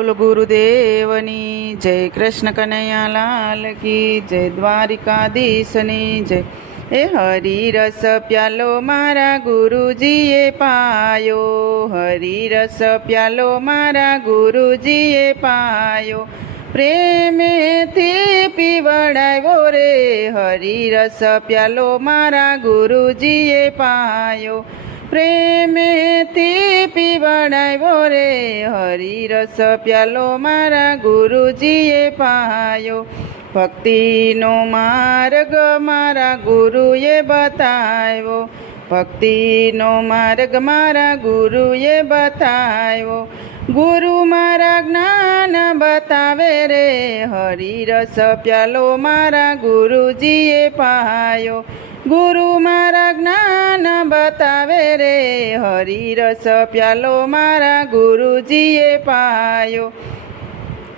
બોલ ગુરુદેવની જય કૃષ્ણ કનૈયા લાલ કી જય દ્વારિકાધીશની જય એ હરિરસ પ્યાલો મારા ગુરુજીએ પાયો હરિરસ પ્યાલો મારા ગુરુજીએ પાયો પ્રેમેથી પીવડાવ્યો રે હરિરસ પ્યાલો મારા ગુરુજીએ પાયો પ્રેમેથી પીવડાવ્યો રે, હરિરસ પ્યાલો મારા ગુરુજીએ પાયો. ભક્તિનો માર્ગ મારા ગુરુએ બતાવ્યો. ભક્તિનો માર્ગ મારા ગુરુએ બતાવ્યો. ગુરુ મારા જ્ઞાન બતાવે રે, હરિરસ પ્યાલો મારા ગુરુજીએ પાયો. ગુરુ મારા જ્ઞાન બતાવે રે, હરિરસ પ્યાલો મારા ગુરુજીએ પાયો.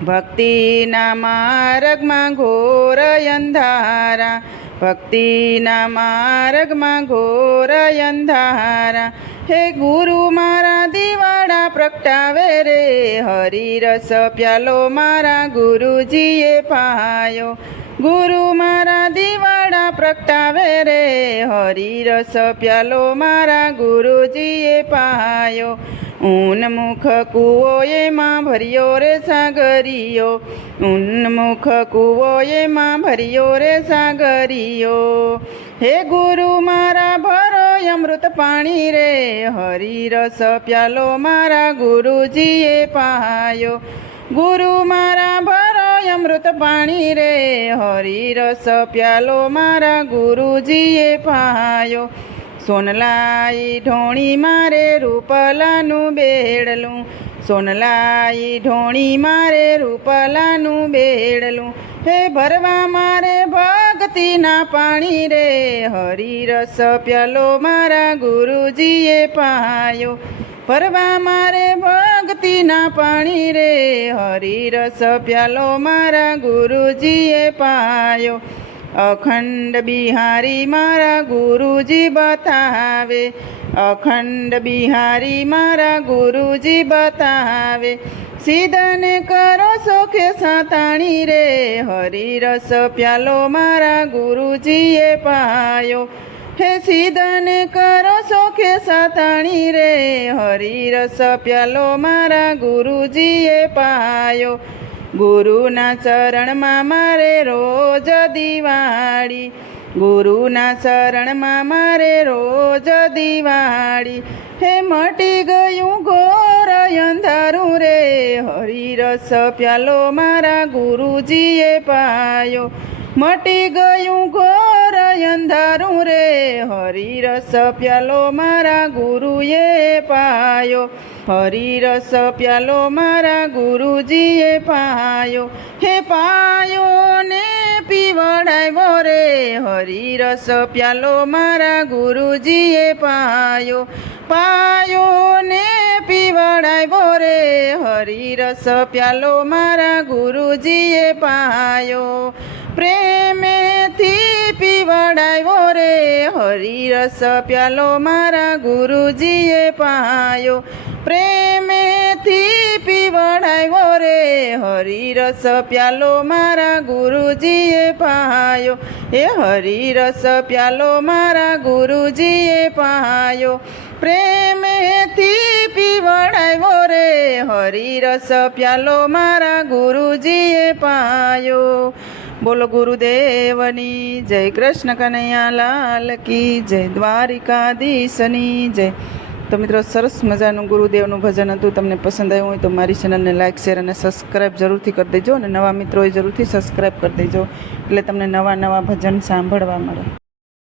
ભક્તિના માર્ગમાં ઘોર અંધારા, ભક્તિના માર્ગમાં ઘોર અંધારા. હે ગુરુ મારા દિવાળા પ્રગટાવે રે, હરિરસ પ્યાલો મારા ગુરુજીએ પાયો. ગુરુ મારા દિવાળા પ્રગટાવે રે, હરિરસ પ્યાલો મારા ગુરુજીએ પાયો. ઉન્મુખ કૂવો એમાં ભર્યો રે સાગરીયો ઉન્મુખ કૂવો એમાં ભર્યો રે સાગરીયો હે ગુરુ મારા ભરો અમૃત પાણી રે, હરિરસ પ્યાલો મારા ગુરુજીએ પાયો. ગુરુ મારા અમૃત પાણી રે, હરિરસ પ્યાલો મારા ગુરુજીએ પાયો. સોનલાઈ ઢોણી મારે રૂપલાનું બેડલું. સોનલાઈ ઢોણી મારે રૂપલાનું બેડલું. હે ભરવા મારે ભક્તિના પાણી રે, હરિરસ પ્યાલો મારા ગુરુજીએ પાયો. ભરવા મારે ભક્તિના પાણી રે, હરિરસ પ્યાલો મારા ગુરુજીએ પાયો. અખંડ બિહારી મારા ગુરુજી બતાવે, અખંડ બિહારી મારા ગુરુજી બતાવે. સીધને કરો સોખે સાતાણી રે, હરિરસ પ્યાલો મારા ગુરુજીએ પાયો. હે સીધને કરો સોખે સાતાણી રે, હરિરસ પ્યાલો મારા ગુરુજીએ પાયો. ગુરુના ચરણમાં મારે રોજ દિવાળી. ગુરુના શરણમાં મારે રોજ દિવાળી. હે મટી ગયું ઘોર અંધારું રે, હરિરસ પ્યાલો મારા ગુરુજીએ પાયો. મટી ગયું ઘોર અંધારું રે, હરિરસ પ્યાલો મારા ગુરુએ પાયો. હરિરસ પ્યાલો મારા ગુરુજીએ પાયો. હે પાયો ને પીવડાવ્યો રે, હરિરસ પ્યાલો મારા ગુરુજીએ પાયો. પાયો ને પીવડાવ્યો રે હરિરસ પ્યાલો મારા ગુરુજીએ પાયો. પ્રેમેથી પીવડાવ્યો રે હરિરસ પ્યાલો મારા ગુરુજીએ પાયો. પ્રેમેથી પીવડાવ્યો રે હરિરસ પ્યાલો મારા ગુરુજીએ પાયો. એ હરિરસ પ્યાલો મારા ગુરુજીએ પાયો. પ્રેમેથી પીવડા હરિરસ પ્યાલો મારા ગુરુજીએ પાયો. બોલો ગુરુદેવની, જય કૃષ્ણ કનૈયા લાલ કી જય દ્વારિકાધીશની જય. તો મિત્રો સરસ મજાનું ગુરુદેવનું ભજન હતું. તમને પસંદ આવ્યું હોય તો મારી ચેનલને લાઇક શેર અને સબસ્ક્રાઈબ જરૂરથી કરી દેજો અને નવા મિત્રોએ જરૂરથી સબસ્ક્રાઈબ કરી દેજો. એટલે તમને નવા નવા ભજન સાંભળવા મળે.